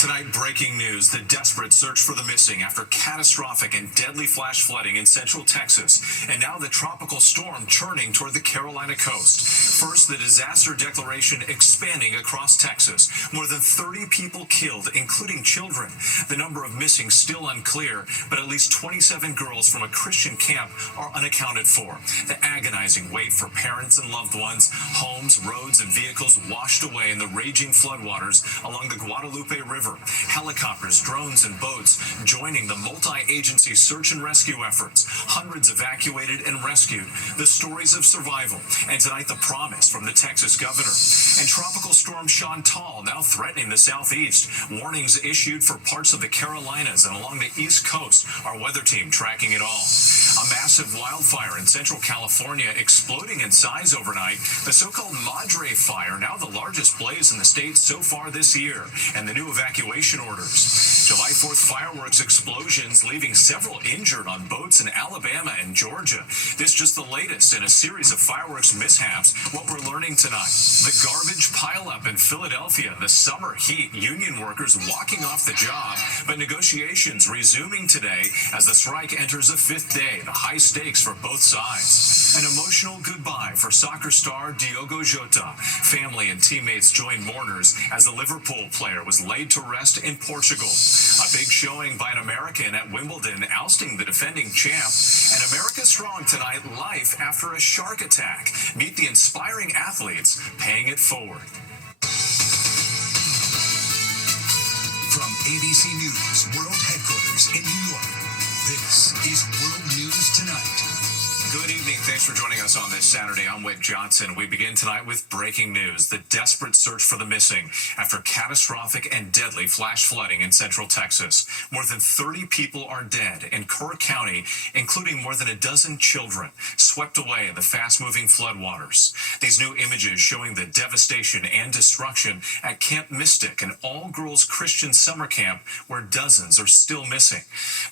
Tonight, breaking news, the desperate search for the missing after catastrophic and deadly flash flooding in central Texas. And now the tropical storm churning toward the Carolina coast. First, the disaster declaration expanding across Texas. More than 30 people killed, including children. The number of missing still unclear, but at least 27 girls from a Christian camp are unaccounted for. The agonizing wait for parents and loved ones, homes, roads, and vehicles washed away in the raging floodwaters along the Guadalupe River. Helicopters, drones, and boats joining the multi-agency search and rescue efforts. Hundreds evacuated and rescued. The stories of survival. And tonight, the promise from the Texas governor. And Tropical Storm Chantal now threatening the southeast. Warnings issued for parts of the Carolinas and along the East Coast. Our weather team tracking it all. A massive wildfire in Central California exploding in size overnight. The so-called Madre Fire, now the largest blaze in the state so far this year. And the new evacuation orders. July 4th fireworks explosions leaving several injured on boats in Alabama and Georgia. This just the latest in a series of fireworks mishaps. What we're learning tonight. The garbage pileup in Philadelphia. The summer heat. Union workers walking off the job. But negotiations resuming today as the strike enters a fifth day. The high stakes for both sides. An emotional goodbye for soccer star Diogo Jota. Family and teammates joined mourners as the Liverpool player was laid to rest in Portugal. A big showing by an American at Wimbledon, ousting the defending champ. And America strong tonight, life after a shark attack. Meet the inspiring athletes paying it forward. From ABC News World Headquarters in New York, this is World News Tonight. Good evening. Thanks for joining us on this Saturday. I'm Wick Johnson. We begin tonight with breaking news. The desperate search for the missing after catastrophic and deadly flash flooding in central Texas. More than 30 people are dead in Kerr County, including more than a dozen children, swept away in the fast-moving floodwaters. These new images showing the devastation and destruction at Camp Mystic, an all-girls Christian summer camp where dozens are still missing.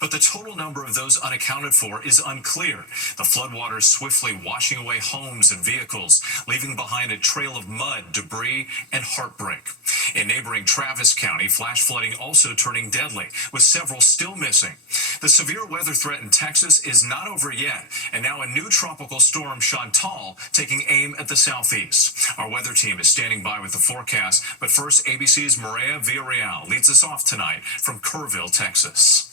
But the total number of those unaccounted for is unclear. The floodwaters swiftly washing away homes and vehicles, leaving behind a trail of mud, debris, and heartbreak. In neighboring Travis County, flash flooding also turning deadly, with several still missing. The severe weather threat in Texas is not over yet, and now a new tropical storm, Chantal, taking aim at the southeast. Our weather team is standing by with the forecast, but first, ABC's Maria Villarreal leads us off tonight from Kerrville, Texas.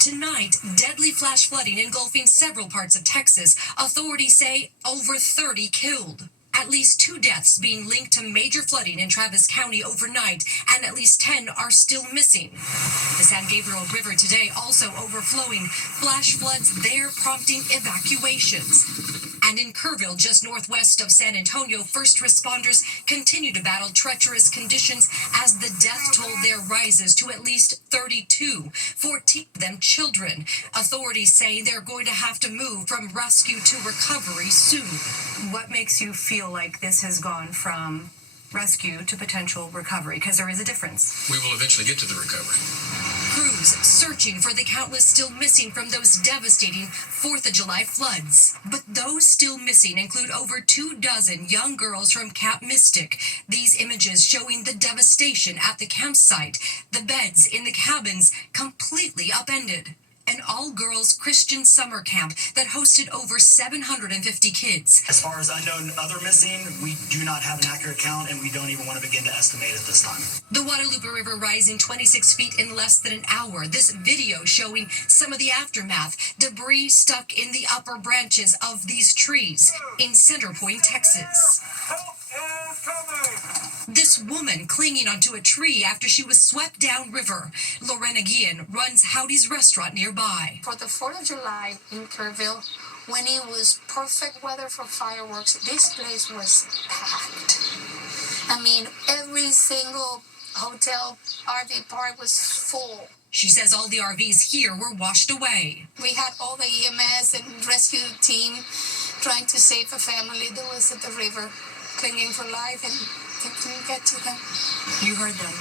Tonight, deadly flash flooding engulfing several parts of Texas. Authorities say over 30 killed. At least 2 deaths being linked to major flooding in Travis County overnight, and at least 10 are still missing. The San Gabriel River today also overflowing. Flash floods there prompting evacuations. And in Kerrville, just northwest of San Antonio, first responders continue to battle treacherous conditions as the death toll there rises to at least 32, 14 of them children. Authorities say they're going to have to move from rescue to recovery soon. What makes you feel like this has gone from rescue to potential recovery? Because there is a difference. We will eventually get to the recovery. Crews searching for the countless still missing from those devastating 4th of July floods. But those still missing include over 24 young girls from Camp Mystic. These images showing the devastation at the campsite, the beds in the cabins completely upended. An all-girls Christian summer camp that hosted over 750 kids. As far as unknown other missing, we do not have an accurate count, and we don't even want to begin to estimate at this time. The Guadalupe River rising 26 feet in less than an hour. This video showing some of the aftermath. Debris stuck in the upper branches of these trees in Center Point, Texas. This woman clinging onto a tree after she was swept downriver. Lorena Guillen runs Howdy's restaurant nearby. For the 4th of July in Kerrville, when it was perfect weather for fireworks, this place was packed. I mean, every single hotel RV park was full. She says all the RVs here were washed away. We had all the EMS and rescue team trying to save a family that was at the river, clinging for life, and couldn't get to them. You heard them.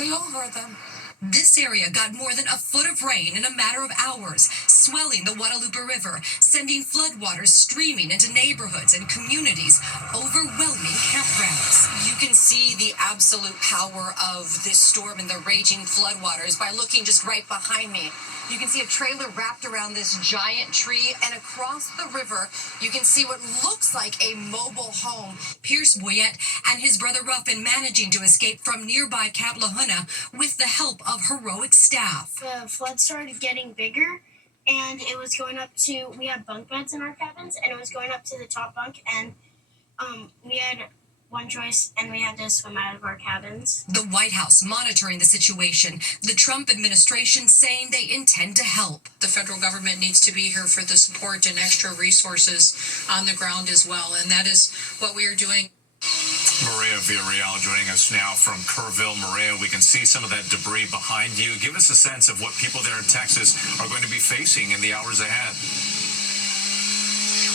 We all heard them. This area got more than a foot of rain in a matter of hours, swelling the Guadalupe River, sending floodwaters streaming into neighborhoods and communities, overwhelming campgrounds. You can see the absolute power of this storm and the raging floodwaters by looking just right behind me. You can see a trailer wrapped around this giant tree, and across the river, you can see what looks like a mobile home. Pierce Boyette and his brother Ruffin managing to escape from nearby Cap Lahuna with the help of heroic staff. The flood started getting bigger, and it was going up to, we had bunk beds in our cabins, and it was going up to the top bunk, and we had one choice, and we had to swim out of our cabins. The White House monitoring the situation. The Trump administration saying they intend to help. The federal government needs to be here for the support and extra resources on the ground as well, and that is what we are doing. Maria Villarreal joining us now from Kerrville. Maria, we can see some of that debris behind you. Give us a sense of what people there in Texas are going to be facing in the hours ahead.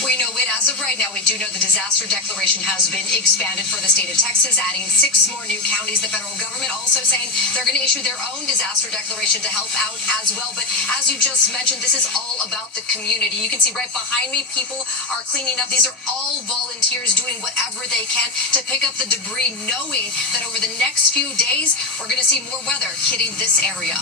We know it as of right now. We do know the disaster declaration has been expanded for the state of Texas, adding 6 more new counties. The federal government also saying they're going to issue their own disaster declaration to help out as well. But as you just mentioned, this is all about the community. You can see right behind me, people are cleaning up. These are all volunteers doing whatever they can to pick up the debris, knowing that over the next few days, we're going to see more weather hitting this area.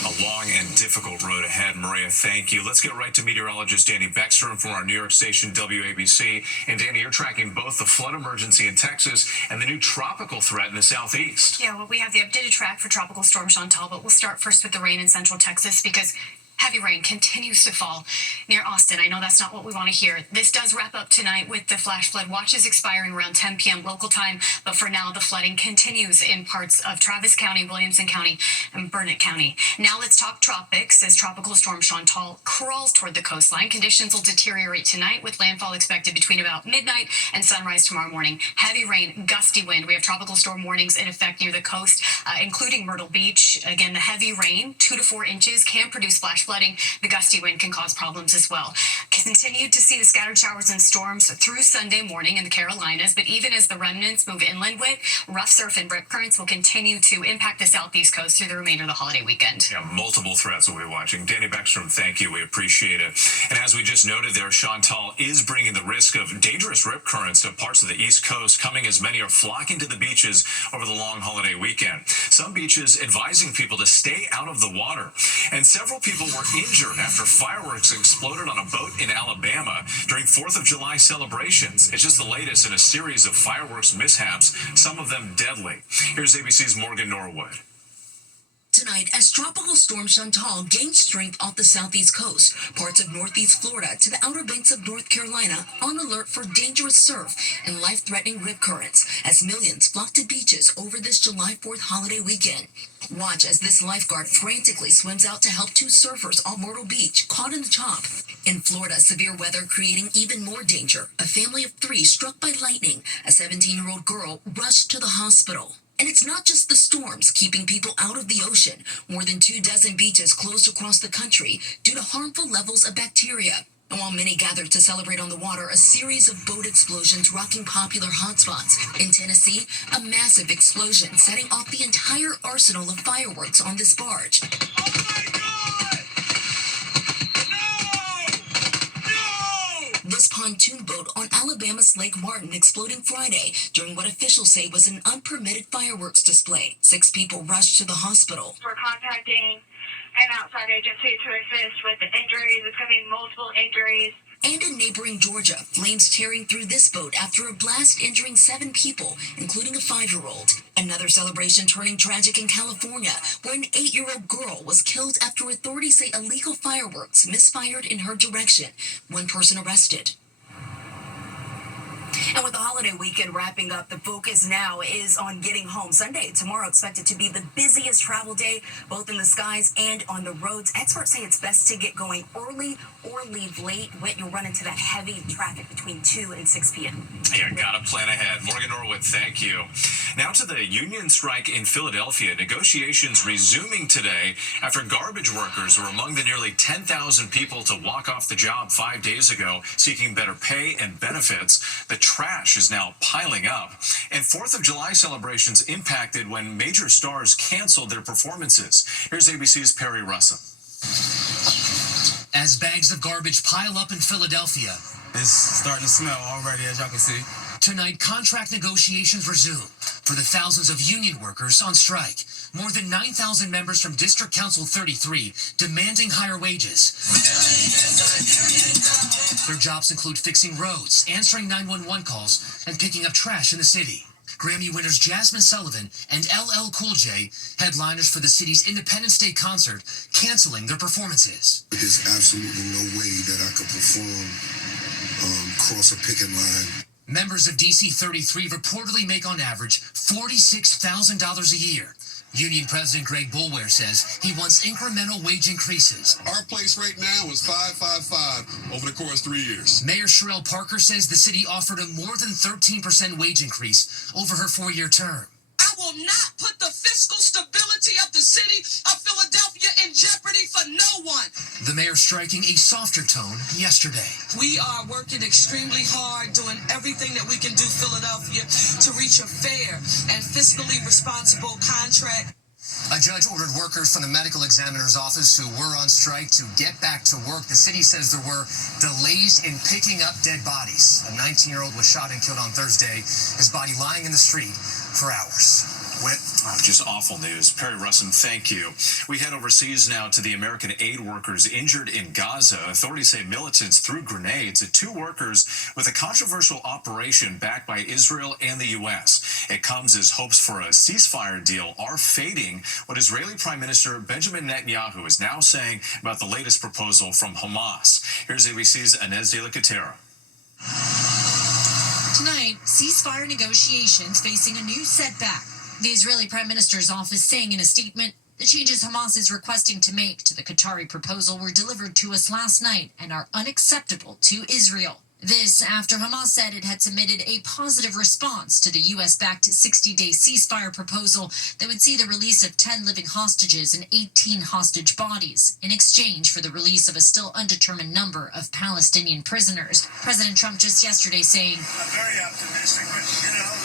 A long and difficult road ahead, Maria. Thank you. Let's get right to meteorologist Danny Beckstrom from our New York station WABC. And Danny, you're tracking both the flood emergency in Texas and the new tropical threat in the southeast. Yeah, well, we have the updated track for Tropical Storm Chantal, but we'll start first with the rain in central Texas because heavy rain continues to fall near Austin. I know that's not what we want to hear. This does wrap up tonight with the flash flood watches expiring around 10 p.m. local time. But for now, the flooding continues in parts of Travis County, Williamson County, and Burnett County. Now let's talk tropics as Tropical Storm Chantal crawls toward the coastline. Conditions will deteriorate tonight with landfall expected between about midnight and sunrise tomorrow morning. Heavy rain, gusty wind. We have tropical storm warnings in effect near the coast, including Myrtle Beach. Again, the heavy rain, 2 to 4 inches, can produce flash flooding. The gusty wind can cause problems as well. Continue to see the scattered showers and storms through Sunday morning in the Carolinas, but even as the remnants move inland, rough surf and rip currents will continue to impact the southeast coast through the remainder of the holiday weekend. Yeah, multiple threats we'll be watching. Danny Beckstrom, thank you. We appreciate it. And as we just noted there, Chantal is bringing the risk of dangerous rip currents to parts of the East Coast, coming as many are flocking to the beaches over the long holiday weekend. Some beaches advising people to stay out of the water. And several people were injured after fireworks exploded on a boat in Alabama during 4th of July celebrations. It's just the latest in a series of fireworks mishaps, some of them deadly. Here's ABC's Morgan Norwood. Tonight, as Tropical Storm Chantal gains strength off the southeast coast, parts of northeast Florida to the Outer Banks of North Carolina on alert for dangerous surf and life-threatening rip currents as millions flock to beaches over this July 4th holiday weekend. Watch as this lifeguard frantically swims out to help 2 surfers off Myrtle Beach caught in the chop. In Florida, severe weather creating even more danger. A family of 3 struck by lightning. A 17-year-old girl rushed to the hospital. And it's not just the storms keeping people out of the ocean. More than 24 beaches closed across the country due to harmful levels of bacteria. And while many gathered to celebrate on the water, a series of boat explosions rocking popular hotspots. In Tennessee, a massive explosion setting off the entire arsenal of fireworks on this barge. Oh my God! No! This pontoon boat on Alabama's Lake Martin exploding Friday during what officials say was an unpermitted fireworks display. 6 people rushed to the hospital. We're contacting an outside agency to assist with the injuries. It's going to be multiple injuries. And in neighboring Georgia, flames tearing through this boat after a blast injuring 7 people, including a 5-year-old. Another celebration turning tragic in California, where an 8-year-old girl was killed after authorities say illegal fireworks misfired in her direction. 1 person arrested. And with the holiday weekend wrapping up, the focus now is on getting home. Sunday, tomorrow, expected to be the busiest travel day, both in the skies and on the roads. Experts say it's best to get going early or leave late. You'll run into that heavy traffic between 2 and 6 p.m. Yeah, gotta plan ahead. Morgan Norwood, thank you. Now to the union strike in Philadelphia. Negotiations resuming today after garbage workers were among the nearly 10,000 people to walk off the job 5 days ago, seeking better pay and benefits. The trash is now piling up, and 4th of July celebrations impacted when major stars canceled their performances. Here's ABC's Perry Russell. as bags of garbage pile up in Philadelphia. It's starting to smell already, as y'all can see. Tonight, contract negotiations resume for the thousands of union workers on strike. More than 9,000 members from District Council 33 demanding higher wages. Their jobs include fixing roads, answering 911 calls, and picking up trash in the city. Grammy winners Jasmine Sullivan and LL Cool J, headliners for the city's Independence Day concert, canceling their performances. There's absolutely no way that I could perform cross a picket line. Members of DC 33 reportedly make on average $46,000 a year. Union President Greg Boulware says he wants incremental wage increases. Our place right now is 555 over the course of 3 years. Mayor Sherelle Parker says the city offered a more than 13% wage increase over her 4-year term. I will not put the fiscal stability of the city of Philadelphia in jeopardy for no one. The mayor striking a softer tone yesterday. We are working extremely hard, doing everything that we can do, Philadelphia, to reach a fair and fiscally responsible contract. A judge ordered workers from the medical examiner's office who were on strike to get back to work. The city says there were delays in picking up dead bodies. A 19-year-old was shot and killed on Thursday, his body lying in the street for hours. Just awful news. Perry Russin, thank you. We head overseas now to the American aid workers injured in Gaza. Authorities say militants threw grenades at 2 workers with a controversial operation backed by Israel and the U.S. It comes as hopes for a ceasefire deal are fading. What Israeli Prime Minister Benjamin Netanyahu is now saying about the latest proposal from Hamas. Here's ABC's Inez de la Catera. Tonight, ceasefire negotiations facing a new setback. The Israeli Prime Minister's office saying in a statement, the changes Hamas is requesting to make to the Qatari proposal were delivered to us last night and are unacceptable to Israel. This after Hamas said it had submitted a positive response to the U.S.-backed 60-day ceasefire proposal that would see the release of 10 living hostages and 18 hostage bodies in exchange for the release of a still undetermined number of Palestinian prisoners. President Trump just yesterday saying, I'm very optimistic, but,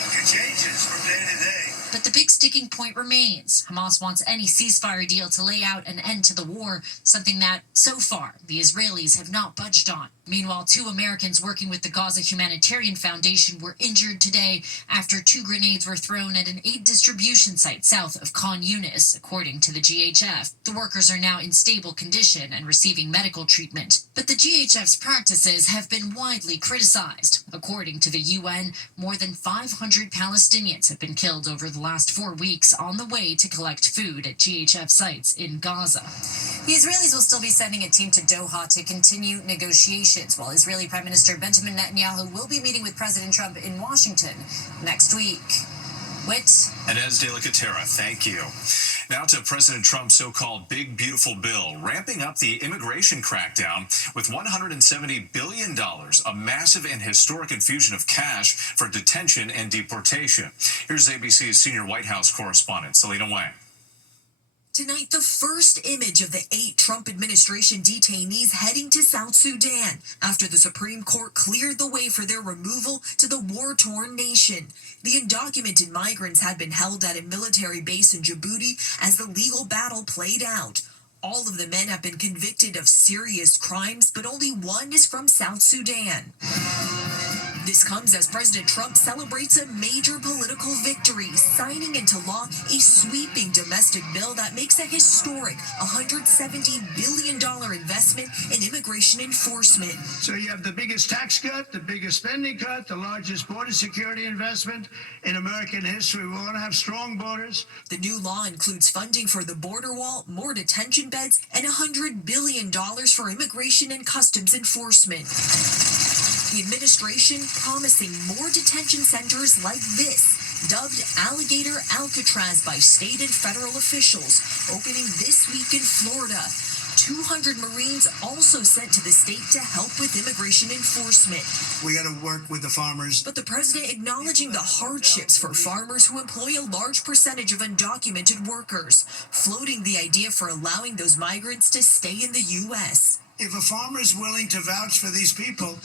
look, it changes from day to day. But the big sticking point remains. Hamas wants any ceasefire deal to lay out an end to the war, something that, so far, the Israelis have not budged on. Meanwhile, 2 Americans working with the Gaza Humanitarian Foundation were injured today after 2 grenades were thrown at an aid distribution site south of Khan Yunis, according to the GHF. The workers are now in stable condition and receiving medical treatment. But the GHF's practices have been widely criticized. According to the UN, more than 500 Palestinians have been killed over the last 4 weeks on the way to collect food at GHF sites in Gaza. The Israelis will still be sending a team to Doha to continue negotiations, while Israeli Prime Minister Benjamin Netanyahu will be meeting with President Trump in Washington next week. Inez de la Catera, thank you. Now to President Trump's so-called Big Beautiful Bill, ramping up the immigration crackdown with $170 billion, a massive and historic infusion of cash for detention and deportation. Here's ABC's senior White House correspondent, Selena Wang. Tonight, the first image of the 8 Trump administration detainees heading to South Sudan after the Supreme Court cleared the way for their removal to the war-torn nation. The undocumented migrants had been held at a military base in Djibouti as the legal battle played out. All of the men have been convicted of serious crimes, but only one is from South Sudan. This comes as President Trump celebrates a major political victory, signing into law a sweeping domestic bill that makes a historic $170 billion investment in immigration enforcement. So you have the biggest tax cut, the biggest spending cut, the largest border security investment in American history. We want to have strong borders. The new law includes funding for the border wall, more detention beds, and $100 billion for immigration and customs enforcement. The administration promising more detention centers like this, dubbed Alligator Alcatraz by state and federal officials, opening this week in Florida. 200 Marines also sent to the state to help with immigration enforcement. We got to work with the farmers. But the president acknowledging the hardships for farmers who employ a large percentage of undocumented workers, floating the idea for allowing those migrants to stay in the U.S. If a farmer is willing to vouch for these people,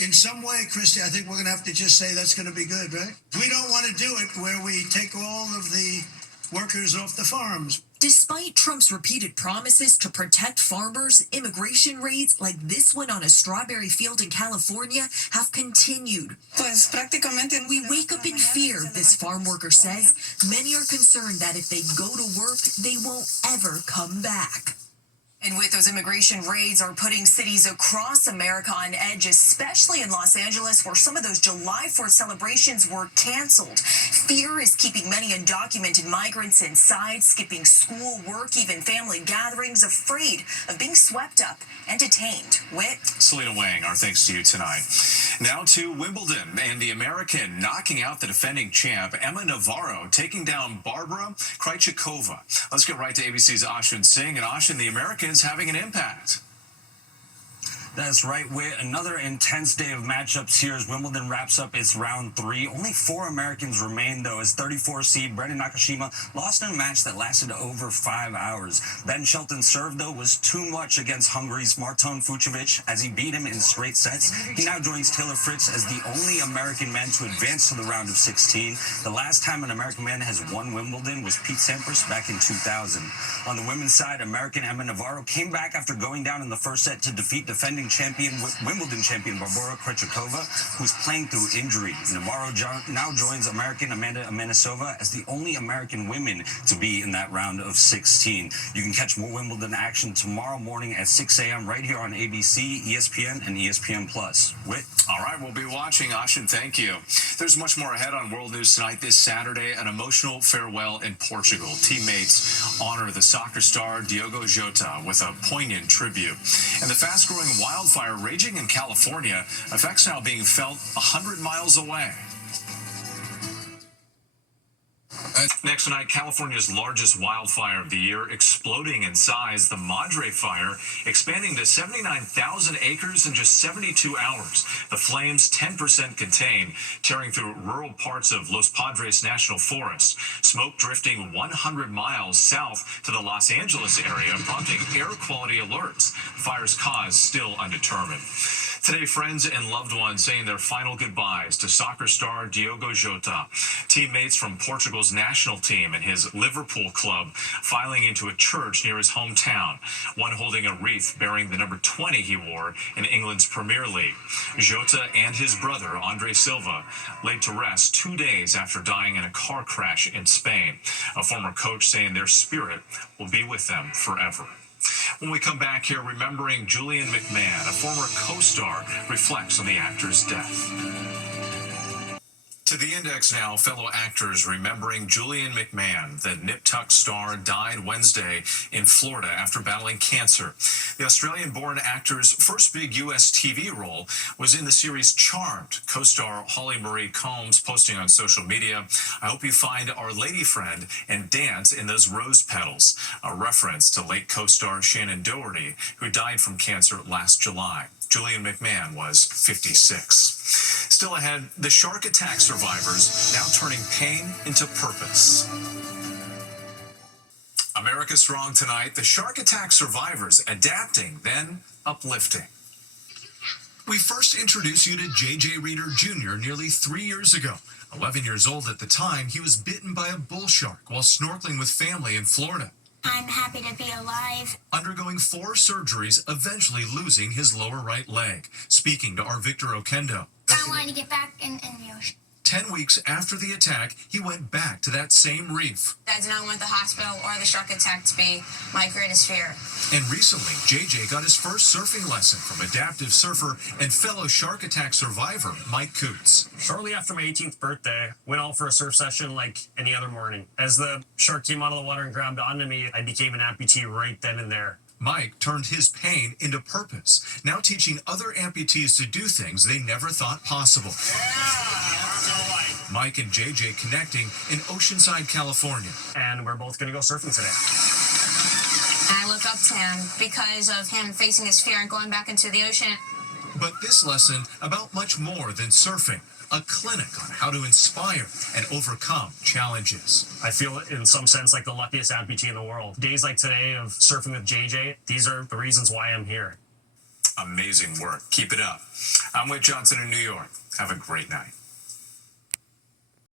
in some way, Christy, I think we're going to have to just say that's going to be good, right? We don't want to do it where we take all of the workers off the farms. Despite Trump's repeated promises to protect farmers, immigration raids like this one on a strawberry field in California have continued. We wake up in fear, this farm worker says. Many are concerned that if they go to work, they won't ever come back. And with those immigration raids are putting cities across America on edge, especially in Los Angeles, where some of those July 4th celebrations were canceled. Fear is keeping many undocumented migrants inside, skipping school, work, even family gatherings, afraid of being swept up and detained. Whit? Selena Wang, our thanks to you tonight. Now to Wimbledon and the American knocking out the defending champ, Emma Navarro, taking down Barbara Krejcikova. Let's get right to ABC's Ashwin Singh. And Ashwin, the Americans having an impact. That's right, Whit. Another intense day of matchups here as Wimbledon wraps up its round 3. Only 4 Americans remain, though, as 34 seed Brandon Nakashima lost in a match that lasted over 5 hours. Ben Shelton's serve, though, was too much against Hungary's Marton Fucsovics as he beat him in straight sets. He now joins Taylor Fritz as the only American man to advance to the round of 16. The last time an American man has won Wimbledon was Pete Sampras back in 2000. On the women's side, American Emma Navarro came back after going down in the first set to defeat defending Wimbledon champion Barbara Krejcikova, who's playing through injury. Navarro now joins American Amanda Amenesova as the only American women to be in that round of 16. You can catch more Wimbledon action tomorrow morning at 6 a.m. right here on ABC, ESPN, and ESPN+. Whit? All right, we'll be watching. Ashwin, thank you. There's much more ahead on World News Tonight. This Saturday, an emotional farewell in Portugal. Teammates honor the soccer star Diogo Jota with a poignant tribute. And the fast-growing wildfire raging in California, effects now being felt 100 miles away. Next tonight, California's largest wildfire of the year exploding in size. The Madre Fire expanding to 79,000 acres in just 72 hours. The flames 10% contained, tearing through rural parts of Los Padres National Forest. Smoke drifting 100 miles south to the Los Angeles area, prompting air quality alerts. The fire's cause still undetermined. Today, friends and loved ones saying their final goodbyes to soccer star Diogo Jota. Teammates from Portugal's national team and his Liverpool club filing into a church near his hometown, one holding a wreath bearing the number 20 he wore in England's Premier League. Jota and his brother, Andre Silva, laid to rest 2 days after dying in a car crash in Spain. A former coach saying their spirit will be with them forever. When we come back here, remembering Julian McMahon, a former co-star, reflects on the actor's death. To the Index now, fellow actors remembering Julian McMahon. The Nip Tuck star died Wednesday in Florida after battling cancer. The Australian-born actor's first big U.S. TV role was in the series Charmed. Co-star Holly Marie Combs posting on social media, "I hope you find Our Lady friend and dance in those rose petals," a reference to late co-star Shannon Doherty, who died from cancer last July. Julian McMahon was 56. Still ahead, the shark attack survivors now turning pain into purpose. America Strong tonight, the shark attack survivors adapting, then uplifting. We first introduced you to J.J. Reeder Jr. nearly 3 years ago. 11 years old at the time, he was bitten by a bull shark while snorkeling with family in Florida. I'm happy to be alive. Undergoing 4 surgeries, eventually losing his lower right leg. Speaking to our Victor Okendo. I want to get back in the ocean. 10 weeks after the attack, he went back to that same reef. I did not want the hospital or the shark attack to be my greatest fear. And recently, JJ got his first surfing lesson from adaptive surfer and fellow shark attack survivor, Mike Coots. Shortly after my 18th birthday, went out for a surf session like any other morning. As the shark came out of the water and grabbed onto me, I became an amputee right then and there. Mike turned his pain into purpose, now teaching other amputees to do things they never thought possible. Mike and JJ connecting in Oceanside, California. And we're both going to go surfing today. And I look up to him because of him facing his fear and going back into the ocean. But this lesson about much more than surfing. A clinic on how to inspire and overcome challenges. I feel in some sense like the luckiest amputee in the world. Days like today of surfing with JJ, these are the reasons why I'm here. Amazing work. Keep it up. I'm Whit Johnson in New York. Have a great night.